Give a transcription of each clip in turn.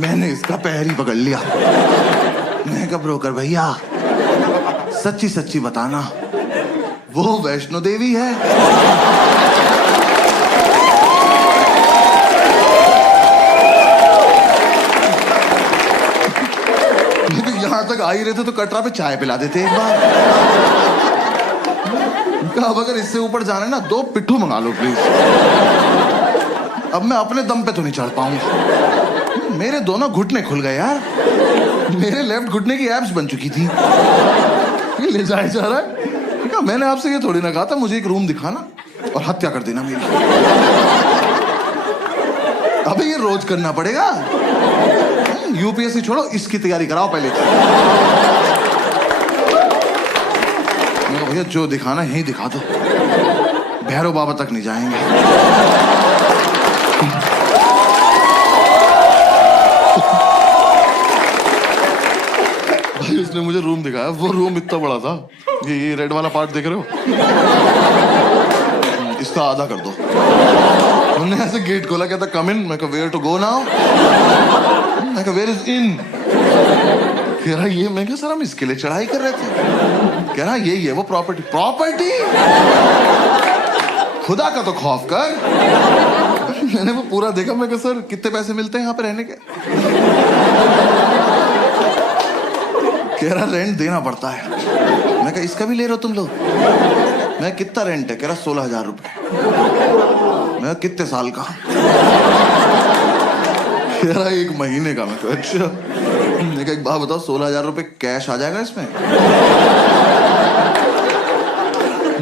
मैंने इसका पैर ही पकड़ लिया। मैं कहा ब्रोकर भैया सच्ची सच्ची बताना, वो वैष्णो देवी है? यहां तक आ ही रहे थे तो कटरा पे चाय पिला देते एक बार। अब अगर इससे ऊपर जाना है ना 2 पिट्ठू मंगा लो प्लीज। अब मैं अपने दम पे तो नहीं चढ़ पाऊंगा। मेरे दोनों घुटने खुल गए यार। मेरे लेफ्ट घुटने की एब्स बन चुकी थी। ये ले जाए जा रहा है। मैंने आपसे ये थोड़ी ना कहा था मुझे एक रूम दिखाना और हत्या कर देना मेरी। अबे ये रोज करना पड़ेगा। यूपीएससी छोड़ो, इसकी तैयारी कराओ पहले। भैया जो दिखाना यही दिखा दो, भैरव बाबा तक नहीं जाएंगे। भाई उसने मुझे रूम दिखाया, वो रूम इतना बड़ा था। ये रेड वाला पार्ट देख रहे हो, इसका आधा कर दो। उन्होंने ऐसे गेट खोला, कहता कम इन। मैं कहा वेयर टू गो नाउ? मैं कहा वेयर इज इन? कह रहा ये। मैं कहा सर हम इसके लिए चढ़ाई कर रहे थे। कह रहा यही है वो प्रॉपर्टी। प्रॉपर्टी? खुदा का तो खौफ कर। मैंने वो पूरा देखा। मैं कहा सर कितने पैसे मिलते हैं यहाँ पे रहने के? कह रहा रेंट देना पड़ता है। मैं कहा इसका भी ले रहे हो तुम लोग? मैं कितना रेंट है? कह रहा 16,000 रुपए। मैं कितने साल का? कह रहा 1 महीने का। मैं कहा अच्छा। मैं कहा एक बात बताओ, 16,000 रुपए कैश आ जाएगा इसमें?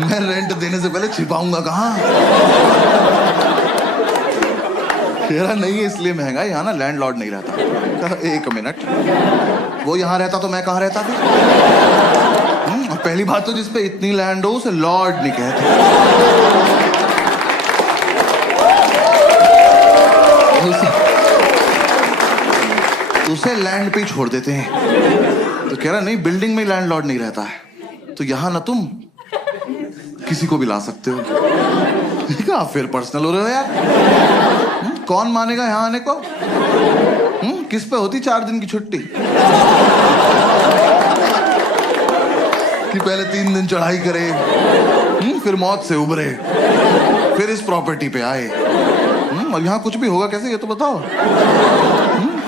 मैं रेंट देने से पहले छिपाऊंगा कहाँ? कह रहा नहीं इसलिए महंगा है, यहाँ ना लैंडलॉर्ड नहीं रहता। कहा 1 मिनट, वो यहाँ रहता तो मैं कहाँ रहता फिर? पहली बात तो जिसपे इतनी लैंड हो उसे लॉर्ड नहीं कहते। उसे लैंड पे ही छोड़ देते हैं। तो कह रहा नहीं बिल्डिंग में लैंडलॉर्ड नहीं रहता है, तो यहां ना तुम किसी को भी ला सकते हो। कहा फिर पर्सनल हो रहे हो यार। कौन मानेगा यहां आने को? किस पे होती 4 दिन की छुट्टी कि पहले 3 दिन चढ़ाई करे, फिर मौत से उबरे, फिर इस प्रॉपर्टी पे आए। और यहाँ कुछ भी होगा कैसे ये तो बताओ।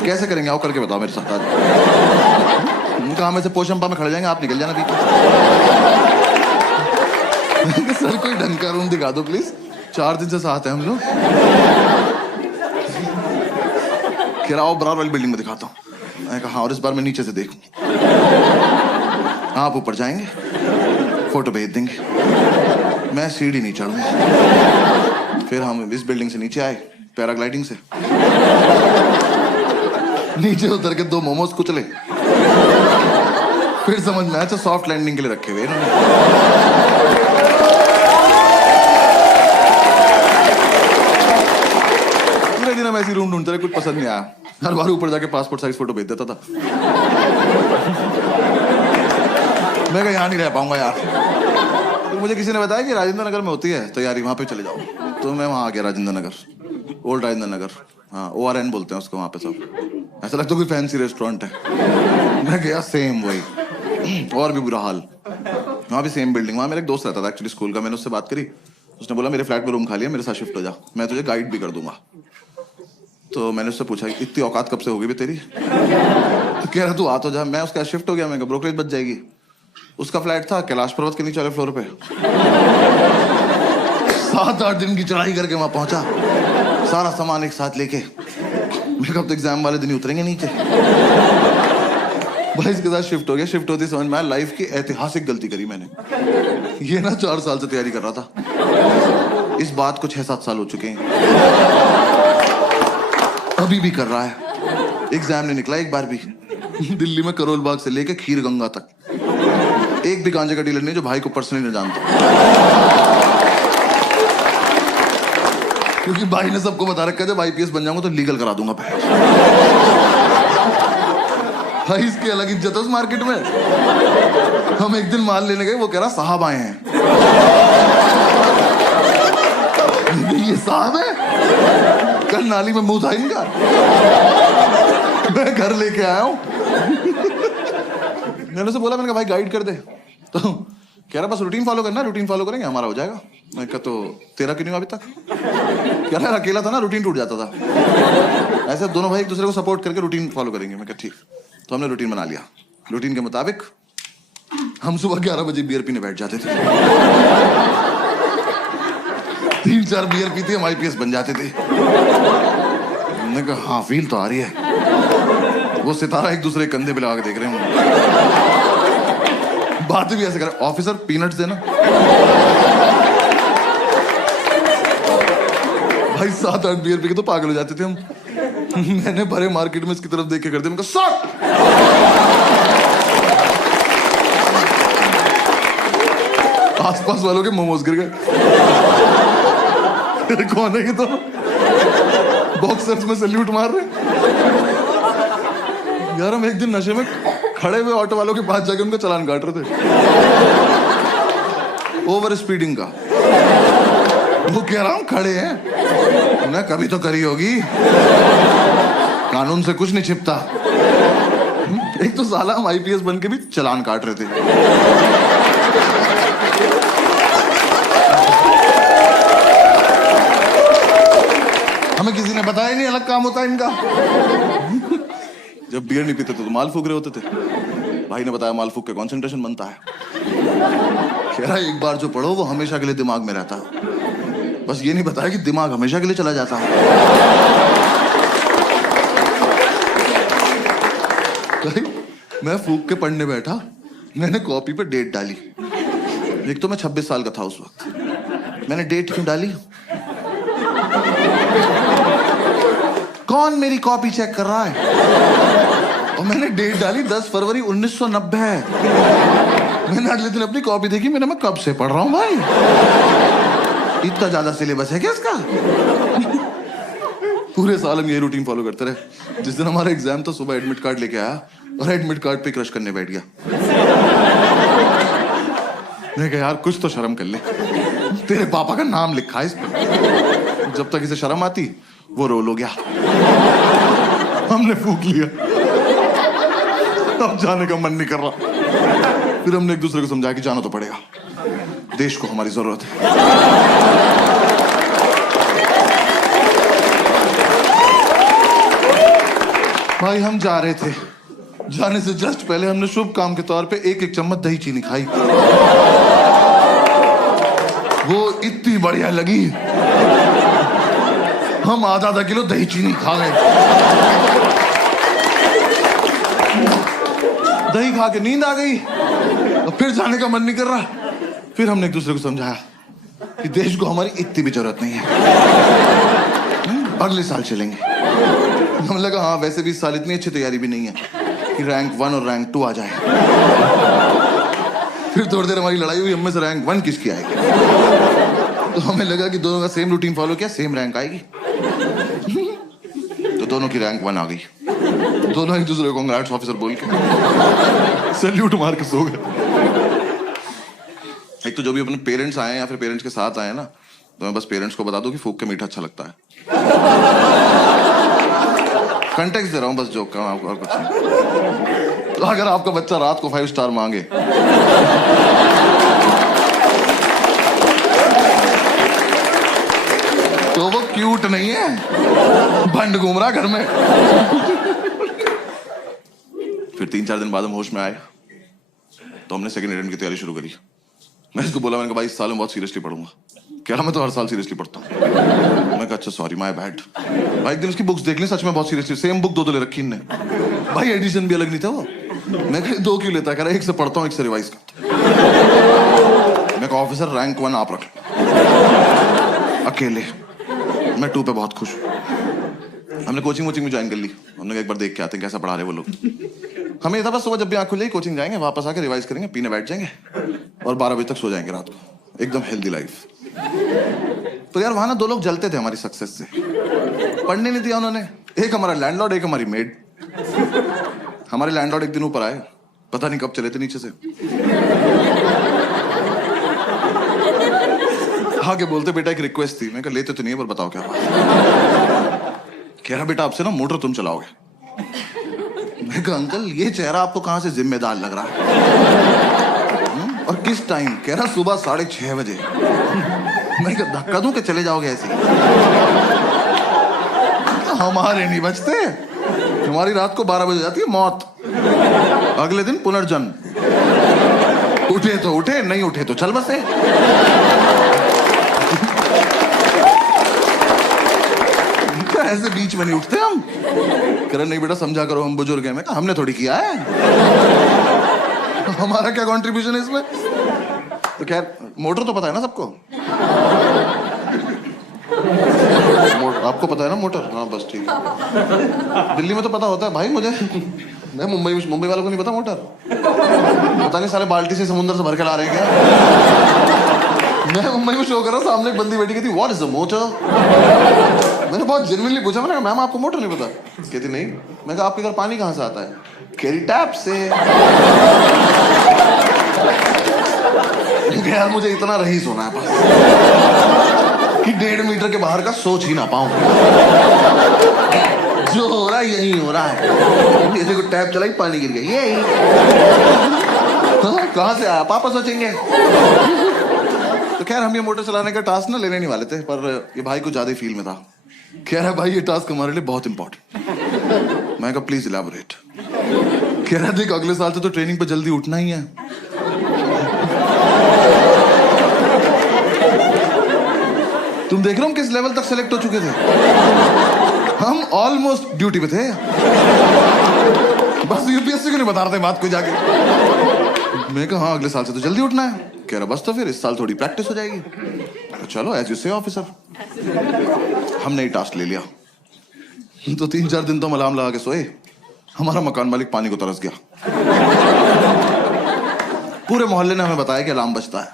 कैसे करेंगे आओ करके बताओ मेरे साथ आज। कहा में से पोशंपा में खड़े जाएंगे, आप निकल जाना बीच। सर कोई ढंग का रूम दिखा दो प्लीज, 4 दिन से साथ हैं हम लोग। कह रहा आओ बराबर वाली बिल्डिंग में दिखाता हूँ। मैंने कहा हाँ, और इस बार मैं नीचे से देखूं। आप ऊपर जाएंगे, फोटो भेज देंगे, मैं सीढ़ी नहीं चढ़ूंगा। फिर हम इस बिल्डिंग से नीचे आए पैराग्लाइडिंग से। नीचे उतर के 2 मोमोज कुचले। फिर समझ में आया तो सॉफ्ट लैंडिंग के लिए रखे हुए इन्होंने। पूरे दिन हम ऐसी रूम ढूंढते रहे, कुछ पसंद नहीं आया। हर बार ऊपर जाके पासपोर्ट साइज फोटो भेज देता था। मैं कहा यहाँ नहीं रह पाऊंगा यार। तो मुझे किसी ने बताया कि राजेंद्र नगर में होती है तैयारी, वहां पे चले जाओ। तो मैं वहां आ गया, राजेंद्र नगर, ओल्ड राजेंद्र नगर। हाँ ORN बोलते हैं उसको वहां पे सब। ऐसा लगता है कोई फैंसी रेस्टोरेंट है। मैं गया सेम वही, और भी बुरा हाल। वहाँ भी सेम बिल्डिंग। वहाँ मेरा एक दोस्त रहता था एक्चुअली स्कूल का। मैंने उससे बात करी, उसने बोला मेरे फ्लैट में रूम खाली है, मेरे साथ शिफ्ट हो जा, मैं तुझे गाइड भी कर दूंगा। तो मैंने उससे पूछा इतनी औकात कब से होगी भी तेरी? तो कह रहा तू आ तो जा। मैं उसके साथ शिफ्ट हो गया। मैं ब्रोकरेज बच जाएगी। उसका फ्लैट था कैलाश पर्वत के नीचे वाले फ्लोर पे। 7-8 दिन की चढ़ाई करके वहां पहुंचा, सारा सामान एक साथ लेके। मैं कब तो एग्जाम वाले दिन ही उतरेंगे नीचे। भाई इसके साथ शिफ्ट हो गया। शिफ्ट होती समझ में आया लाइफ की ऐतिहासिक गलती करी मैंने। ये ना 4 साल से तैयारी कर रहा था, इस बात को 6-7 साल हो चुके हैं, अभी भी कर रहा है। एग्जाम नहीं निकला एक बार भी। दिल्ली में करोल बाग से लेके खीर गंगा तक एक भी गांजे का डीलर नहीं जो भाई को पर्सनली न जानता। क्योंकि भाई ने सबको बता रखा है जब IPS बन जाऊंगा तो लीगल करा दूंगा भाई। इसकी अलग इज्जत है उस मार्केट में। हम एक दिन माल लेने गए, वो कह रहा साहब आए हैं। ये साहब है? कल नाली में मुंह था इनका। मैं घर लेके आया हूँ। मैंने उसे बोला, मैंने कहा भाई गाइड कर दे, तो कह रहा बस रूटीन फॉलो करना, रूटीन फॉलो करेंगे हमारा हो जाएगा। मैं कहा तो तेरा क्यों नहीं हुआ अभी तक? कह रहा अकेला था ना, रूटीन टूट जाता था। ऐसे दोनों भाई एक दूसरे को सपोर्ट करके रूटीन फॉलो करेंगे। मैं कहा ठीक। तो हमने रूटीन बना लिया। रूटीन के मुताबिक हम सुबह 11 बजे बियर पीने बैठ जाते थे। 3-4 बियर पीते हम IPS बन जाते थे। हमने कहा हाँ फील तो आ रही है। वो सितारा एक दूसरे कंधे पे लगा के देख रहे हैं, बातें भी ऐसे कर रहे, ऑफिसर पीनट्स देना। भाई 7-8 बियर पी के तो पागल हो जाते थे हम। मैंने भरे मार्केट में इसकी तरफ देख के कर दिया, मैंने कहा आसपास वालों के मोमोज गिर गए। कौन है ये? तो बॉक्सर्स में सैल्यूट मार रहे। यार हम एक दिन नशे में खड़े हुए ऑटो वालों के पास जाके उनका चालान काट रहे थे, ओवर स्पीडिंग का। वो कह रहा हूं खड़े हैं, उन्हें कभी तो करी होगी, कानून से कुछ नहीं छिपता। एक तो साला हम IPS बन के भी चालान काट रहे थे। हमें किसी ने बताया नहीं अलग काम होता है इनका। जब बियर नहीं पीते थे तो माल फूक रहे होते थे। भाई ने बताया माल फूक के कंसंट्रेशन बनता है। कह रहा एक बार जो पढ़ो वो हमेशा के लिए दिमाग में रहता है, बस ये नहीं बताया कि दिमाग हमेशा के लिए चला जाता है। मैं फूक के पढ़ने बैठा, मैंने कॉपी पे डेट डाली। एक तो मैं 26 साल का था उस वक्त। मैंने डेट क्यों डाली? कौन मेरी कॉपी चेक कर रहा है? और मैंने डेट डाली 10 फरवरी 1990। मैंने अगले दिन अपनी कॉपी देखी, मैं कब से पढ़ रहा हूं भाई? इतना ज्यादा सिलेबस है क्या इसका? पूरे साल हम ये रूटीन फॉलो करते रहे। जिस दिन हमारा एग्जाम था सुबह एडमिट कार्ड लेके आया और एडमिट कार्ड पे क्रश करने बैठ गया। मैंने कहा यार कुछ तो शर्म कर ले, तेरे पापा का नाम लिखा है इस पर। जब तक इसे शर्म आती वो रोल हो गया। हमने फूक लिया, अब जाने का मन नहीं कर रहा। फिर हमने एक दूसरे को समझाया कि जाना तो पड़ेगा, देश को हमारी जरूरत है। भाई हम जा रहे थे, जाने से जस्ट पहले हमने शुभ काम के तौर पे 1-1 चम्मच दही चीनी खाई। वो इतनी बढ़िया लगी, हम आधा किलो दही चीनी खा गए। दही खा के नींद आ गई और फिर जाने का मन नहीं कर रहा। फिर हमने एक दूसरे को समझाया कि देश को हमारी इतनी भी जरूरत नहीं है, अगले साल चलेंगे। हमने लगा हाँ वैसे भी इस साल इतनी अच्छी तैयारी भी नहीं है कि रैंक 1 और रैंक 2 आ जाए। फिर थोड़ी देर हमारी लड़ाई हुई, हमें से रैंक 1 किसकी आएगी। तो हमें लगा कि दोनों का सेम रूटीन फॉलो किया, सेम रैंक आएगी। तो दोनों की रैंक 1 आ गई। दोनों एक दूसरे को कांग्रेट्स ऑफिसर बोल के सैल्यूट मार के सो गए। एक तो जो भी अपने पेरेंट्स आए या फिर पेरेंट्स के साथ आए ना, तो मैं बस पेरेंट्स को बता दूं कि फूक के मीठा अच्छा लगता है। कंटेक्स्ट दे रहा हूं बस जोक का, और कुछ नहीं। तो अगर आपका बच्चा रात को 5 स्टार मांगे तो वो क्यूट नहीं है, भंड घूम रहा घर में। फिर 3-4 दिन बाद हम होश में आए तो हमने सेकंड अटेम्प्ट की तैयारी शुरू करी। मैं इसको बोला, मैंने कहा भाई इस साल मैं बहुत सीरियसली पढ़ूंगा। कह रहा मैं तो हर साल सीरियसली पढ़ता हूँ। मैं कहा अच्छा सॉरी माय बैड। भाई एक दिन उसकी बुक्स देख ली, सच में बहुत सीरियसली सेम बुक 2 ले रखी इनने। भाई एडिशन भी अलग नहीं था वो। मैं कहा 2 क्यों लेता? कह रहा 1 से पढ़ता हूँ 1 से रिवाइज करता हूँ। मैं कहा ऑफिसर रैंक 1 आप रख लो अकेले, मैं 2 पे बहुत खुश हूँ। हमने कोचिंग में ज्वाइन कर ली। हमने एक बार देख के आते हैं कैसा पढ़ा रहे वो लोग। हमें था बस सुबह जब भी आंख खुलेगी कोचिंग जाएंगे, वापस आके रिवाइज करेंगे, पीने बैठ जाएंगे और 12 बजे तक सो जाएंगे रात को। एकदम हेल्दी लाइफ। तो यार वहां ना 2 लोग जलते थे हमारी सक्सेस से। पढ़ने नहीं दिया उन्होंने। एक हमारा लैंडलॉर्ड, एक हमारी मेड। हमारे लैंडलॉर्ड एक दिन ऊपर आए, पता नहीं कब चले थे नीचे से। आगे बोलते बेटा एक रिक्वेस्ट थी। मैं कहा लेते तो नहीं है पर बताओ क्या बात। कह रहा बेटा आपसे ना मोटर तुम चलाओगे। मैं कहा अंकल ये चेहरा आपको कहां से जिम्मेदार लग रहा है? और किस टाइम? कह रहा सुबह 6:30 बजे। मैं कहा धक्का दूं कि चले जाओगे ऐसे? हमारे नहीं बचते, तुम्हारी रात को 12 बजे जाती है मौत, अगले दिन पुनर्जन्म। उठे तो उठे, नहीं उठे तो चल बसे। ऐसे बीच में नहीं उठते हम। कह रहे नहीं बेटा समझा करो, हम बुजुर्ग हैं। मैं कहा हमने थोड़ी किया है, हमारा क्या कंट्रीब्यूशन है इसमें? तो खैर मोटर तो पता है ना सबको। आपको पता है ना मोटर? हाँ बस ठीक है। दिल्ली में तो पता होता है भाई मुझे, मैं मुंबई वालों को नहीं पता मोटर। पता नहीं सारे बाल्टी से समुद्र से भर के ला रहे हैं क्या? मैं मुंबई में शो कर रहा, सामने एक बंदी बैठी कहती व्हाट इज द मोटर। मैंने बहुत जेन्युइनली पूछा, मैंने कहा मैम आपको मोटर नहीं पता? कहती नहीं। मैं कहा आपके घर पानी कहाँ से आता है? कह टैप से। यार मुझे इतना रही सोना है बस कि 1.5 मीटर के बाहर का सोच ही ना पाऊं। जो हो रहा है यही हो रहा है। ये देखो टैप चलाई, पानी गिर गया, यही। कहां से आया पापा सोचेंगे। तो खैर हम ये मोटर चलाने का टास्क ना लेने नहीं वाले थे, पर ये भाई को ज्यादा फील में था। कह रहा भाई ये टास्क हमारे लिए बहुत इंपॉर्टेंट। मैं कहा प्लीज इलैबोरेट। कह रहा देख अगले साल से तो ट्रेनिंग पे जल्दी उठना ही है। तुम देख रहे हो हम किस लेवल तक सेलेक्ट हो चुके थे? हम ऑलमोस्ट ड्यूटी पे थे, बस यूपीएससी को नहीं बता रहे थे बात को जाके। मैं कहा हाँ अगले साल से तो जल्दी उठना है। कह रहा बस तो फिर इस साल थोड़ी प्रैक्टिस हो जाएगी। चलो एज यू से ऑफिसर। हमने ही टास्क ले लिया। तो 3-4 दिन तो हम अलार्म लगा के सोए। हमारा मकान मालिक पानी को तरस गया। पूरे मोहल्ले ने हमें बताया कि अलार्म बजता है।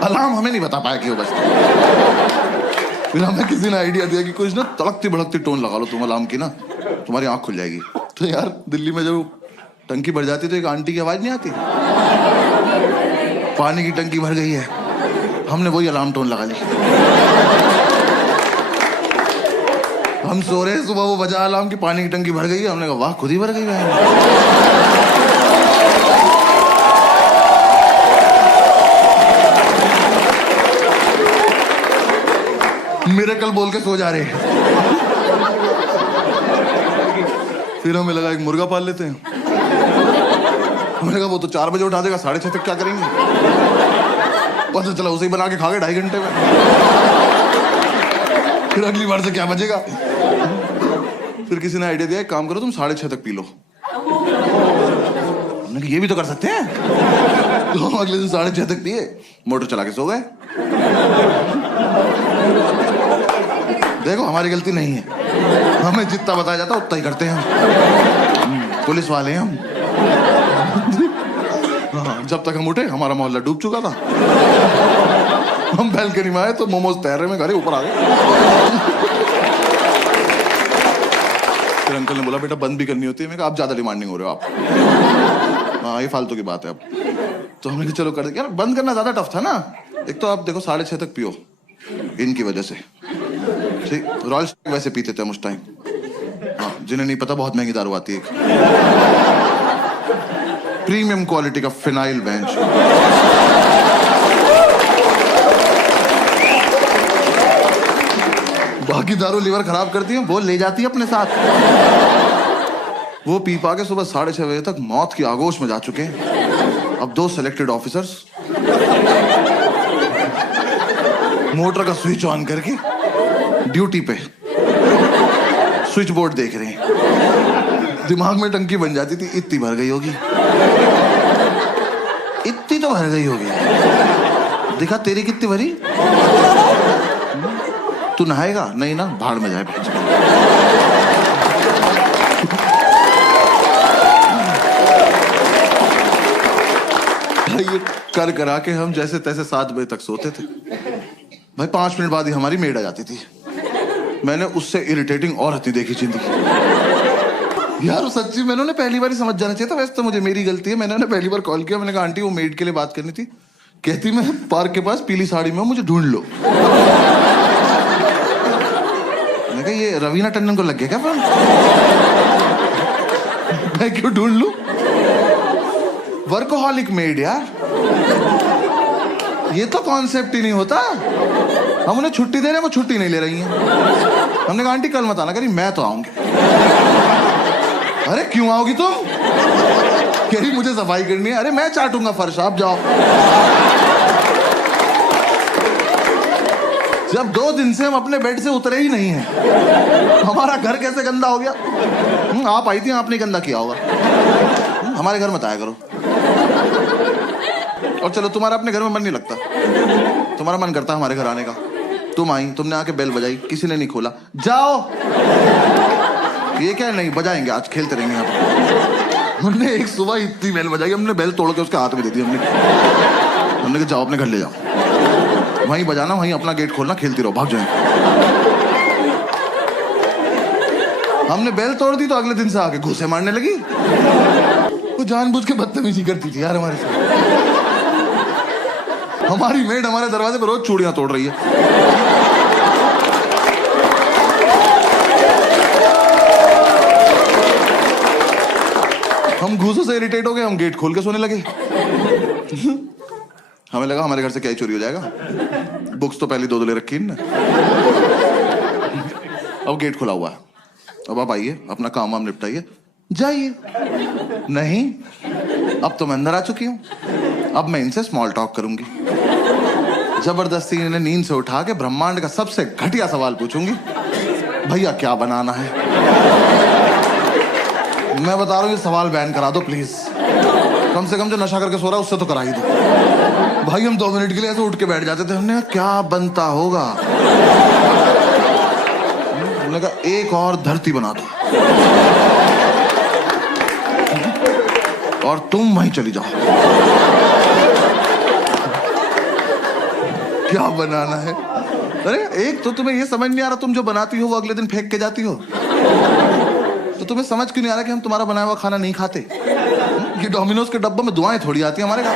अलार्म हमें नहीं बता पाया कि वो बजता है। फिर हमें किसी ने आइडिया दिया कि कुछ ना तड़कती भड़कती टोन लगा लो तुम अलार्म की ना, तुम्हारी आंख खुल जाएगी। तो यार दिल्ली में जब टंकी भर जाती तो एक आंटी की आवाज नहीं आती, पानी की टंकी भर गई है। हमने वही अलार्म टोन लगा ली। हम सो रहे, सुबह वो बजा अलार्म की पानी की टंकी भर गई है। हमने कहा वाह खुद ही भर गई है। मिरेकल बोल के सो जा रहे हैं। फिर हमें लगा एक मुर्गा पाल लेते हैं। हमने कहा वो तो 4 बजे उठा देगा, 6:30 तक क्या करेंगे? पता चला उसे ही बना के खा गए 2.5 घंटे में। फिर अगली बार से क्या बचेगा? फिर किसी ने आइडिया दिया एक काम करो तुम 6:30 तक पी लो। हमने कहा ये भी तो कर सकते हैं। तो हम अगले दिन 6:30 तक पिए, मोटर चला के सो गए। देखो हमारी गलती नहीं है, हमें जितना बताया जाता उतना ही करते हैं हम। पुलिस वाले हैं हम। हाँ, जब तक हम उठे हमारा मोहल्ला डूब चुका था। हम बैल्कनी में आए तो मोमोज तैर रहे में घरे ऊपर आ गए। फिर अंकल ने बोला बेटा बंद भी करनी होती है। मैं कहा आप ज्यादा डिमांडिंग हो रहे हो आप। हाँ ये फालतू की बात है अब। तो हमने कहा चलो कर दे। यार बंद करना ज्यादा टफ था ना। एक तो आप देखो 6:30 तक पियो इनकी वजह से। ठीक रॉयल स्टैग वैसे पीते थे हम उस टाइम। हाँ जिन्हें नहीं पता बहुत महंगी दारू आती है, प्रीमियम क्वालिटी का फिनाइल बेंच। बाकी दारू लीवर खराब करती है, वो ले जाती है अपने साथ। वो पी पा के सुबह 6:30 बजे तक मौत की आगोश में जा चुके हैं। अब 2 सेलेक्टेड ऑफिसर्स मोटर का स्विच ऑन करके ड्यूटी पे स्विच बोर्ड देख रहे हैं। दिमाग में टंकी बन जाती थी इतनी भर गई होगी, इतनी तो भर गई होगी। देखा तेरी कितनी भरी? तू नहाएगा? नहीं ना, भाड़ में जाए। ये कर करा के हम जैसे तैसे 7 बजे तक सोते थे। भाई 5 मिनट बाद ही हमारी मेड आ जाती थी। मैंने उससे इरिटेटिंग औरत ही देखी जिंदगी। यार सच्ची मैंने उन्हें पहली बार ही समझ जाना चाहिए था। वैसे तो मुझे मेरी गलती है, मैंने उन्हें पहली बार कॉल किया। मैंने कहा आंटी वो मेड के लिए बात करनी थी। कहती मैं पार्क के पास पीली साड़ी में, मुझे ढूंढ लो। मैंने कहा ये रवीना टंडन को लग गया क्या फिल्म? मैं क्यों ढूंढ लूं? वर्कोहॉलिक मेड यार, ये तो कॉन्सेप्ट ही नहीं होता। हम उन्हें छुट्टी दे रहे हैं, वो छुट्टी नहीं ले रही हैं। हमने कहा आंटी कल मत आना, करी मैं तो आऊंगी। अरे क्यों आओगी तुम? कह रही मुझे सफाई करनी है। अरे मैं चाटूंगा फर्श, आप जाओ। जब 2 दिन से हम अपने बेड से उतरे ही नहीं हैं, हमारा घर कैसे गंदा हो गया? आप आई थी, आपने गंदा किया होगा। हमारे घर मत आया करो। और चलो तुम्हारा अपने घर में मन नहीं लगता, तुम्हारा मन करता है हमारे घर आने का। तुम आई, तुमने आके बेल बजाई, किसी ने नहीं खोला, जाओ। ये क्या नहीं बजाएंगे, आज खेलते रहेंगे यहाँ पर। हमने एक सुबह इतनी बेल बजाई, हमने बेल तोड़ के उसके हाथ में दे दी। हमने कहा जाओ अपने घर ले जाओ, वहीं बजाना, वहीं अपना गेट खोलना, खेलती रहो, भाग जाए। हमने बेल तोड़ दी तो अगले दिन से आके घूंसे मारने लगी। वो जानबूझ के बदतमीजी करती थी यार हमारे साथ। हमारी मेड हमारे दरवाजे पर रोज चूड़ियां तोड़ रही है। हम घूसों से इरिटेट हो गए, हम गेट खोल के सोने लगे। हमें लगा हमारे घर से क्या ही चोरी हो जाएगा, बुक्स तो पहले 2 ले रखी ना। अब गेट खुला हुआ है, अब आप आइए, अपना काम वाम निपटाइए, जाइए। नहीं, अब तो मैं अंदर आ चुकी हूँ, अब मैं इनसे स्मॉल टॉक करूंगी। जबरदस्ती इन्हें नींद से उठा के ब्रह्मांड का सबसे घटिया सवाल पूछूंगी, भैया क्या बनाना है? मैं बता रहा हूँ ये सवाल बैन करा दो प्लीज। कम से कम जो नशा करके सो रहा है उससे तो करा ही दो। भाई हम 2 मिनट के लिए ऐसे उठ के बैठ जाते थे, हमने कहा क्या बनता होगा? हमने कहा एक और धरती बना दो और तुम वहीं चली जाओ। क्या बनाना है? अरे एक तो तुम्हें ये समझ नहीं आ रहा, तुम जो बनाती हो वो अगले दिन फेंक के जाती हो, तो तुम्हें समझ क्यों नहीं आ रहा कि हम तुम्हारा बनाया हुआ खाना नहीं खाते? ये डोमिनोज के डब्बों में दुआएं थोड़ी आती हैं हमारे घर।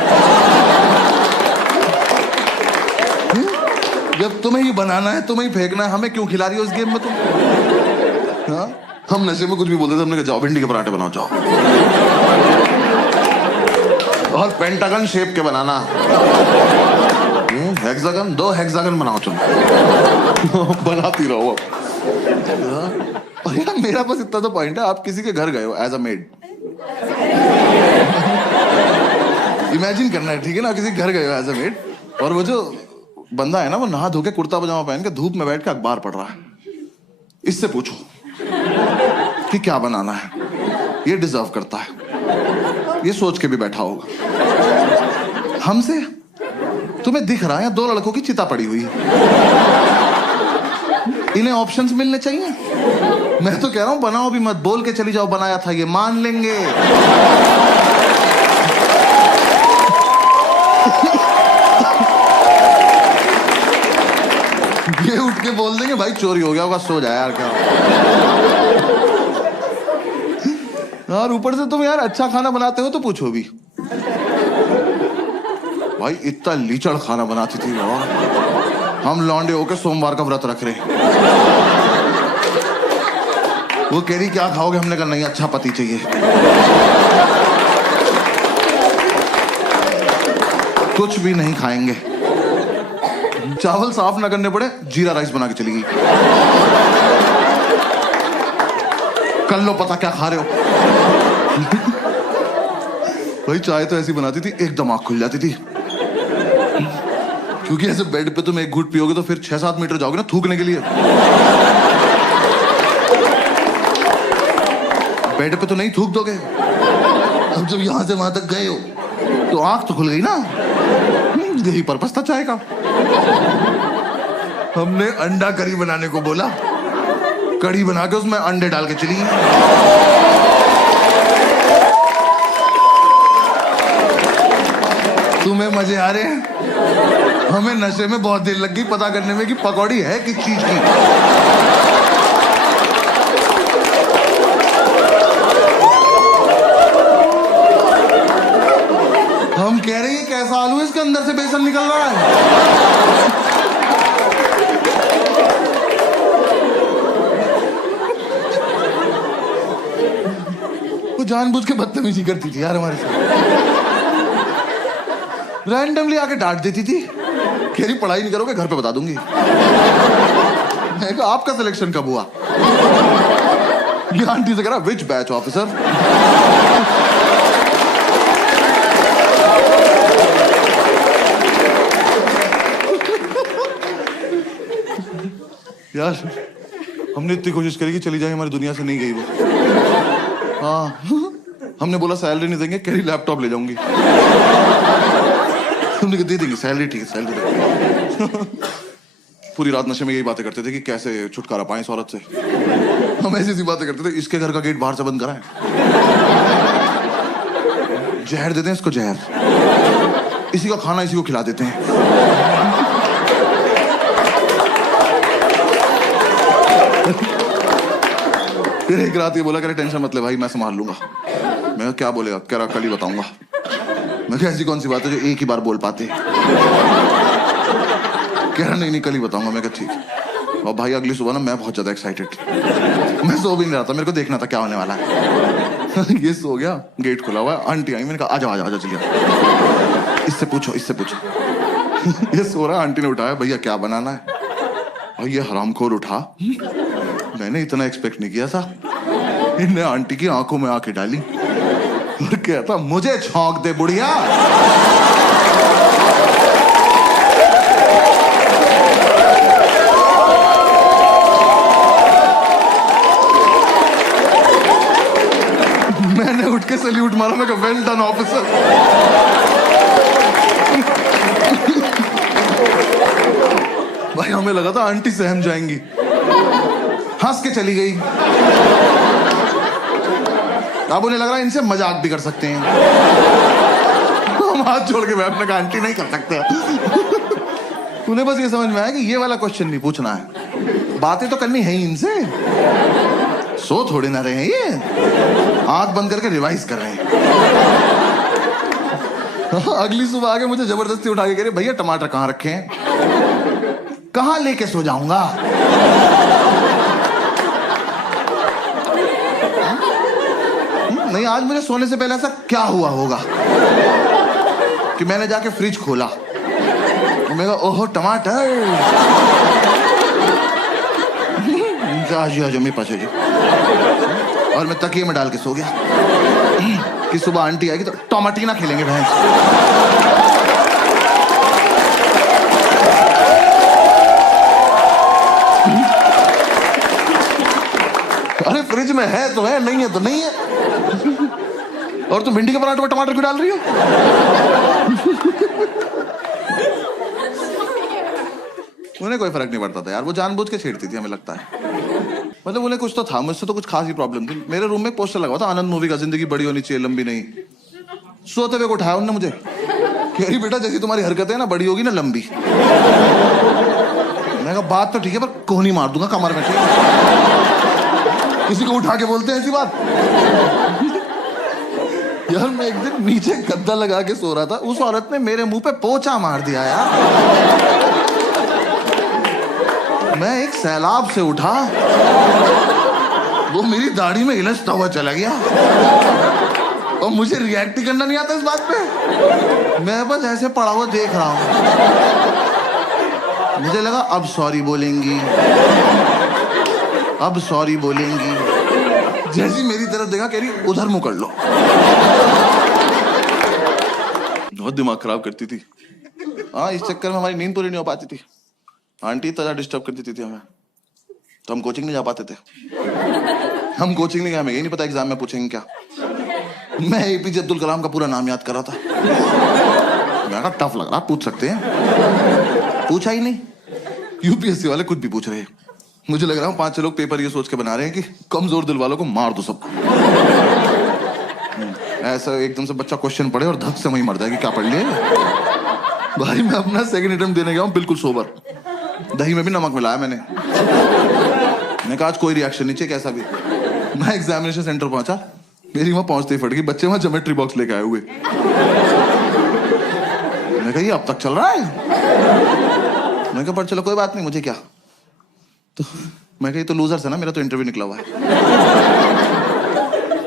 जब तुम्हें ही बनाना है, तुम्हें ही फेंकना है, हमें क्यों खिला रही हो इस गेम में तुम? हाँ? हम नशे में कुछ भी बोलते थे, हमने कहा जाओ भिंडी के पराठे बनाओ जाओ, और पेंटागन शेप के बनाना, हेक्सागन, 2 हेक्सागन बनाओ तुम। बनाती रहो। और यार मेरा बस इतना तो पॉइंट है, आप किसी के घर गए हो एज अ मेड, इमेजिन करना है, ठीक है ना? किसी के घर गए हो एज अ मेड, और वो जो बंदा है ना, वो नहा धो के कुर्ता पजामा पहन के धूप में बैठ के अखबार पढ़ रहा है। इससे पूछो कि क्या बनाना है, ये डिजर्व करता है, ये सोच के भी बैठा होगा। हमसे तुम्हें दिख रहा है 2 लड़कों की चिता पड़ी हुई है, इन्हें ऑप्शंस मिलने चाहिए। मैं तो कह रहा हूं बनाओ भी मत, बोल के चली जाओ बनाया था, ये मान लेंगे। ये उठ के बोल देंगे भाई चोरी हो गया होगा, सो जाए यार क्या। और ऊपर से तुम यार अच्छा खाना बनाते हो तो पूछो भी। भाई इतना लीचड़ खाना बनाती थी वो, हम लौंडे होके सोमवार का व्रत रख रहे। वो कह रही क्या खाओगे, हमने कहा नहीं अच्छा पति चाहिए। कुछ भी नहीं खाएंगे, चावल साफ ना करने पड़े जीरा राइस बना के चली गई। कर लो पता क्या खा रहे हो। भाई चाय तो ऐसी बनाती थी एकदम आंख खुल जाती थी, क्योंकि ऐसे बेड पे तुम एक घूंट पियोगे तो फिर 6-7 मीटर जाओगे ना थूकने के लिए। बेड पे तो नहीं थूक दोगे। अब जब यहां से वहां तक गए हो तो आंख तो खुल गई ना, यही पर्पस था चाय का। हमने अंडा करी बनाने को बोला, कड़ी बना के उसमें अंडे डाल के चली गई। तुम्हें मजे आ रहे हैं, हमें नशे में बहुत देर लग गई पता करने में कि पकौड़ी है किस चीज की। हम कह रहे हैं कैसा आलू है, इसके अंदर से बेसन निकल रहा है। जानबूझ के बदतमीजी करती थी यार हमारे साथ। रैंडमली आके डांट देती थी, कह रही पढ़ाई नहीं करोगे घर पे बता दूंगी। मैं कहा आपका सिलेक्शन कब हुआ? ये आंटी से कह रहा विच बैच ऑफिसर? यार हमने इतनी कोशिश करी कि चली जाए, हमारी दुनिया से नहीं गई वो। हाँ हमने बोला सैलरी नहीं देंगे, कह रही लैपटॉप ले जाऊंगी। हमने कहा दे देंगे सैलरी, ठीक है सैलरी देंगे। पूरी रात नशे में यही बातें करते थे कि कैसे छुटकारा पाएं इस औरत से। हम ऐसी ऐसी बातें करते थे, इसके घर का गेट बाहर से बंद कराएं, जहर देते हैं इसको, जहर, इसी का खाना इसी को खिला देते हैं। फिर एक रात ये बोला, कह रहे टेंशन मत ले भाई मैं संभाल लूंगा। मैं क्या बोलेगा? कह रहा कल ही बताऊंगा। मैं कहा ऐसी कौन सी बात है जो एक ही बार बोल पाते? कह रहा नहीं कल ही बताऊंगा। मैं कहा ठीक। और भाई अगली सुबह ना मैं बहुत ज्यादा एक्साइटेड, मैं सो भी नहीं रहा था, मेरे को देखना था क्या होने वाला है। ये सो गया, गेट खुला हुआ है, आंटी आई, मैंने कहा आजा आजा आजा चलिए, इससे पूछो इससे पूछो। ये सो रहा, आंटी ने उठाया, भैया क्या बनाना है? और ये हरामखोर उठा, मैंने इतना एक्सपेक्ट नहीं किया था। इन्हें आंटी की आंखों में आंखें डाली और कहता मुझे छौंक दे बुढ़िया। मैंने उठ के सैल्यूट मारा, मैं कहा वेल डन ऑफिसर। भाई हमें लगा था आंटी सहम जाएंगी, हंस के चली गई। अब उन्हें लग रहा है इनसे मजाक भी कर सकते हैं। हम हाथ जोड़ के बैठने का आंटी नहीं कर सकते। उन्हें बस ये समझ में आया कि ये वाला क्वेश्चन नहीं पूछना है, बातें तो करनी है ही इनसे। सो थोड़े ना रहे हैं ये, आंख बंद करके रिवाइज कर रहे हैं। अगली सुबह आके मुझे जबरदस्ती उठा के कह रहे भैया टमाटर कहाँ रखे हैं? कहाँ लेके सो जाऊंगा? नहीं आज मुझे सोने से पहले ऐसा क्या हुआ होगा कि मैंने जाके फ्रिज खोला, मैं कहा ओहो टमाटर, आज मेरे पास है जी। और मैं तकिए में डाल के सो गया कि सुबह आंटी आएगी तो टमाटीना खेलेंगे भैंस। अरे फ्रिज में है तो है, नहीं है तो नहीं है। और तुम भिंडी के पराठे में टमाटर क्यों डाल रही हो? उन्हें कोई फर्क नहीं पड़ता था यार, वो जानबूझ के छेड़ती थी हमें लगता है। मतलब उन्हें कुछ तो था, मुझसे तो कुछ खास ही प्रॉब्लम थी। मेरे रूम में पोस्टर लगा था आनंद मूवी का, जिंदगी बड़ी होनी चाहिए लंबी नहीं। सोते हुए को उठाया उन्होंने मुझे, कह रही बेटा जैसी तुम्हारी हरकतें ना बड़ी होगी ना लंबी। मैंने कहा बात तो ठीक है पर कोहनी मार दूंगा कमर में से। किसी को उठा के बोलते हैं ऐसी बात? यार मैं एक दिन नीचे गद्दा लगा के सो रहा था, उस औरत ने मेरे मुंह पे पोंछा मार दिया यार। मैं एक सैलाब से उठा, वो मेरी दाढ़ी में इलझता हुआ चला गया और मुझे रिएक्ट ही करना नहीं आता इस बात पे। मैं बस ऐसे पड़ा हुआ देख रहा हूं। मुझे लगा अब सॉरी बोलेंगी, अब सॉरी बोलेंगी। जैसी मेरी तरफ देखा कह रही उधर मुंह कर लो। बहुत दिमाग खराब करती थी। हाँ इस चक्कर में हमारी नींद पूरी नहीं हो पाती थी। आंटी इतना डिस्टर्ब कर देती थी हमें, तो हम कोचिंग नहीं जा पाते थे। हम कोचिंग नहीं गए, हमें यही नहीं पता एग्जाम में पूछेंगे क्या। मैं एपीजे अब्दुल कलाम का पूरा नाम याद कर रहा था। मैं कहा टफ लग रहा, पूछ सकते हैं। पूछा ही नहीं। यूपीएससी वाले कुछ भी पूछ रहे हैं। मुझे लग रहा है 5-6 लोग पेपर ये सोच के बना रहे हैं कि कमजोर दिल वालों को मार दो सबको। ऐसा एकदम से बच्चा क्वेश्चन पढ़े और धक से वहीं मर जाएगी, क्या पढ़ लिए भाई। मैं अपना सेकंड अटेम्प्ट देने गया हूँ बिल्कुल सोबर, दही में भी नमक मिलाया मैंने कहा आज कोई रिएक्शन नहीं चाहिए कैसा भी। मैं एग्जामिनेशन सेंटर पहुंचा, मेरी वहां पहुंचते ही फट गई। बच्चे वहां ज्योमेट्री बॉक्स लेके आए हुए। मैं कहा ये अब तक चल रहा है? मैं कहा पर चलो कोई बात नहीं, मुझे क्या। तो मैं कही तो लूजर्स है ना, मेरा तो इंटरव्यू निकला हुआ है।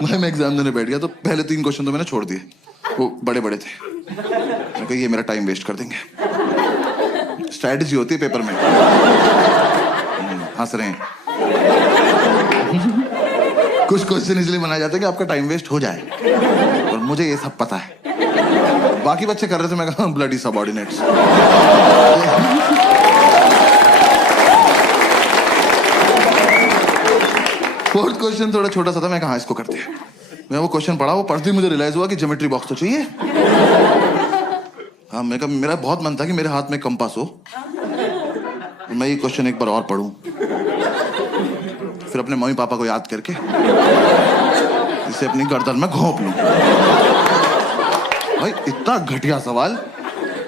मैं एग्जाम देने बैठ गया तो पहले 3 क्वेश्चन तो मैंने छोड़ दिए, वो बड़े बड़े थे। मैं कहा ये मेरा टाइम वेस्ट कर देंगे। स्ट्रैटेजी होती है पेपर में। हंस रहे हैं। कुछ क्वेश्चन इसलिए बनाए जाते हैं कि आपका टाइम वेस्ट हो जाए, और मुझे ये सब पता है। बाकी बच्चे कर रहे थे, मैं कहा ब्लडी सबऑर्डिनेट्स। फोर्थ क्वेश्चन थोड़ा छोटा सा था, मैं कहा इसको करते हैं। मैं वो क्वेश्चन पढ़ा, वो पढ़ते ही मुझे रियलाइज हुआ कि ज्योमेट्री बॉक्स तो चाहिए। हाँ, मैं कहा मेरा बहुत मन था कि मेरे हाथ में कंपास हो, मैं ये क्वेश्चन एक बार और पढ़ूं। फिर अपने मम्मी पापा को याद करके इसे अपनी गर्दन में घोंप लूं। भाई इतना घटिया सवाल।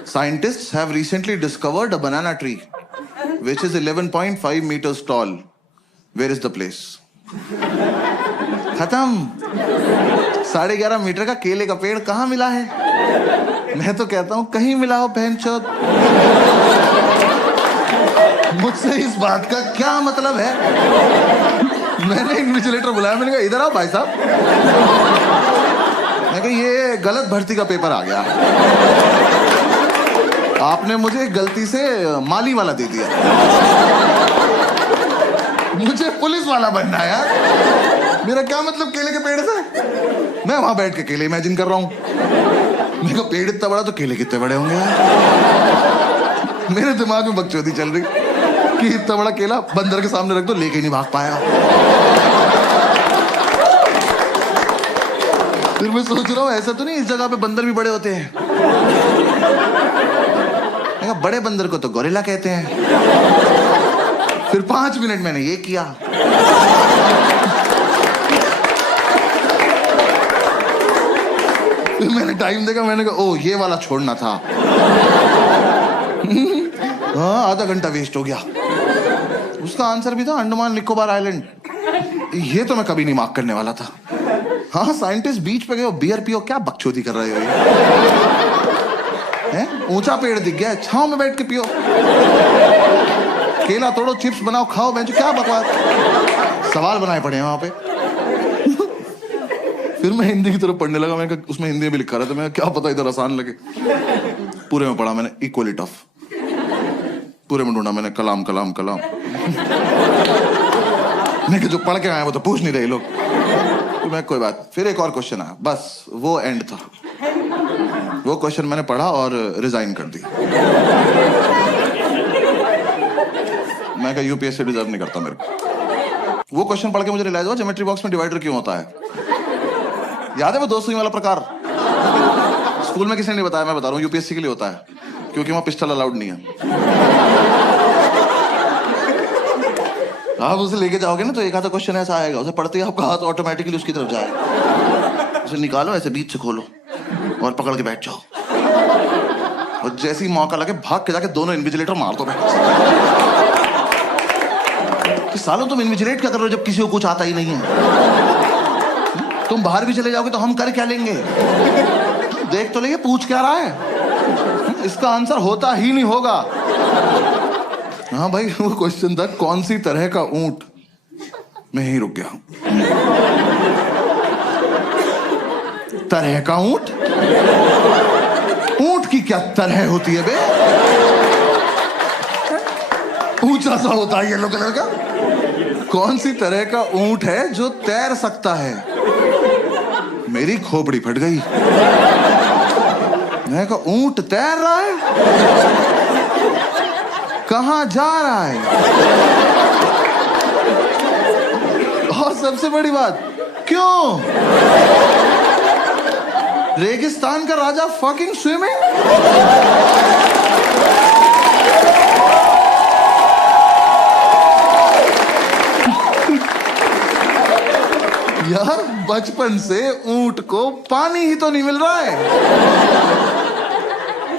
Scientists have recently discovered a banana tree which is 11.5 meters tall. Where is the place? खत्म। 11.5 मीटर का केले का पेड़ कहाँ मिला है? मैं तो कहता हूँ कहीं मिला हो बहनचोद। मुझसे इस बात का क्या मतलब है? मैंने इन्विजिलेटर बुलाया, मैंने कहा इधर आओ भाई साहब। मैं कहा ये गलत भर्ती का पेपर आ गया, आपने मुझे गलती से माली वाला दे दिया। मुझे पुलिस वाला बनना है यार। मेरा क्या मतलब केले के पेड़ से? मैं वहां बैठ के केले इमेजिन कर रहा हूं। मेरे को पेड़ इतना बड़ा तो केले कितने बड़े होंगे यार। मेरे दिमाग में बकचोदी चल रही कि इतना बड़ा केला बंदर के सामने रख दो, लेके नहीं भाग पाएगा। फिर मैं सोच रहा हूँ ऐसा तो नहीं इस जगह पे बंदर भी बड़े होते हैं। बड़े बंदर को तो गोरिल्ला कहते हैं। फिर 5 मिनट मैंने ये किया। फिर मैंने टाइम देखा, मैंने कहा ओ ये वाला छोड़ना था। हाँ, आधा घंटा वेस्ट हो गया। उसका आंसर भी था अंडमान निकोबार आइलैंड। ये तो मैं कभी नहीं मार्क करने वाला था। हाँ, साइंटिस्ट बीच पे गए, बियर पियो, क्या बकचोदी कर रहे हो ये? ऊंचा पेड़ दिख गया, छांव में बैठ के पियो। केला तोड़ो, चिप्स बनाओ, खाओ। बेंचो, क्या बकवास सवाल बनाए पड़े हैं वहां पे। फिर मैं हिंदी की तरफ पढ़ने लगा, मैं उसमें हिंदी भी लिखा रहा था, मैं क्या पता इधर आसान लगे। पूरे में पढ़ा मैंने इक्वली टफ, पूरे में ढूंढा मैंने कलाम कलाम कलाम। मैं जो पढ़ के आया वो तो पूछ नहीं रहे लोग। तो मैं कोई बात, फिर एक और क्वेश्चन आया, बस वो एंड था। वो क्वेश्चन मैंने पढ़ा और रिजाइन कर दी। मैं कहा यूपीएससी डिजर्व नहीं करता मेरे को। वो क्वेश्चन पढ़ के मुझे रियलाइज हुआ ज्योमेट्री बॉक्स में डिवाइडर क्यों होता है। याद है वो 2 सुई वाला प्रकार? स्कूल में किसी ने नहीं बताया, मैं बता रहा हूँ। यूपीएससी के लिए होता है क्योंकि वहां पिस्टल अलाउड नहीं है। आप उसे लेके जाओगे ना तो एक आधा क्वेश्चन ऐसा आएगा, उसे पढ़ते ही आपका हाथ ऑटोमेटिकली उसकी तरफ जाएगा। उसे निकालो, ऐसे बीच से खोलो और पकड़ के बैठ जाओ, और जैसे ही मौका लगे भाग के जाके दोनों इन्विजिलेटर मार दो। कि सालों तुम इन्विजिलेट क्या कर रहे हो जब किसी को कुछ आता ही नहीं है? तुम बाहर भी चले जाओगे तो हम कर क्या लेंगे? देख तो लेंगे पूछ क्या रहा है। इसका आंसर होता ही नहीं होगा। हाँ भाई, वो क्वेश्चन था कौन सी तरह का ऊंट। मैं यहीं रुक गया। तरह का ऊंट? ऊंट की क्या तरह होती है बे? ऊंचा सा होता है येलो कलर का। कौन सी तरह का ऊंट है जो तैर सकता है? मेरी खोपड़ी फट गई। मैं कहा ऊंट तैर रहा है? कहां जा रहा है? और सबसे बड़ी बात, क्यों? रेगिस्तान का राजा फकिंग स्विमिंग? यार बचपन से ऊंट को पानी ही तो नहीं मिल रहा है।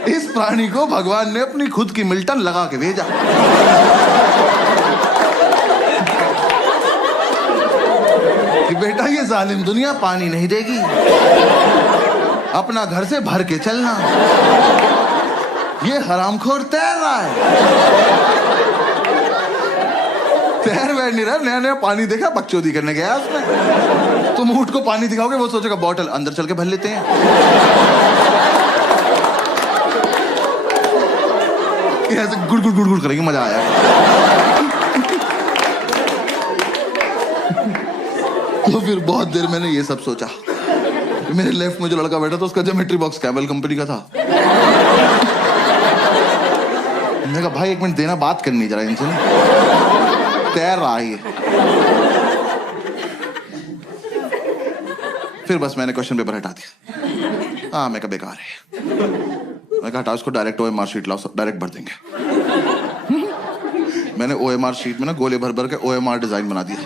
इस प्राणी को भगवान ने अपनी खुद की मिल्टन लगा के भेजा। कि बेटा ये जालिम दुनिया पानी नहीं देगी, अपना घर से भर के चलना। ये हरामखोर तैर रहा है, तैर बैठ नहीं रहा, नया नया पानी देखा, बकचोदी करने गया उसमें। तुम ऊँट को पानी दिखाओगे, वो सोचेगा बॉटल, अंदर चल के भर लेते हैं। ऐसे गुड़ गुड़ गुड़ गुड़ करेंगे, मजा आया। तो फिर बहुत देर मैंने ये सब सोचा। मेरे लेफ्ट में जो लड़का बैठा था उसका ज्योमेट्री बॉक्स कैमल कंपनी का था। मैंने कहा भाई एक मिनट देना, बात करनी जरा इनसे। तैर रहा है। फिर बस मैंने क्वेश्चन पेपर हटा दिया। हाँ मैं कहा बेकार है। मैं कहा हटाओ इसको, डायरेक्ट OMR शीट लाओ, डायरेक्ट भर देंगे। मैंने OMR शीट में ना गोले भर भर के OMR डिजाइन बना दिया।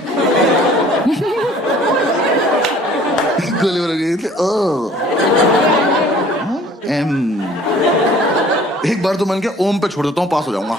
गोले भर के ओ M। एक बार तो मन के ओम पे छोड़ देता हूँ, पास हो जाऊंगा।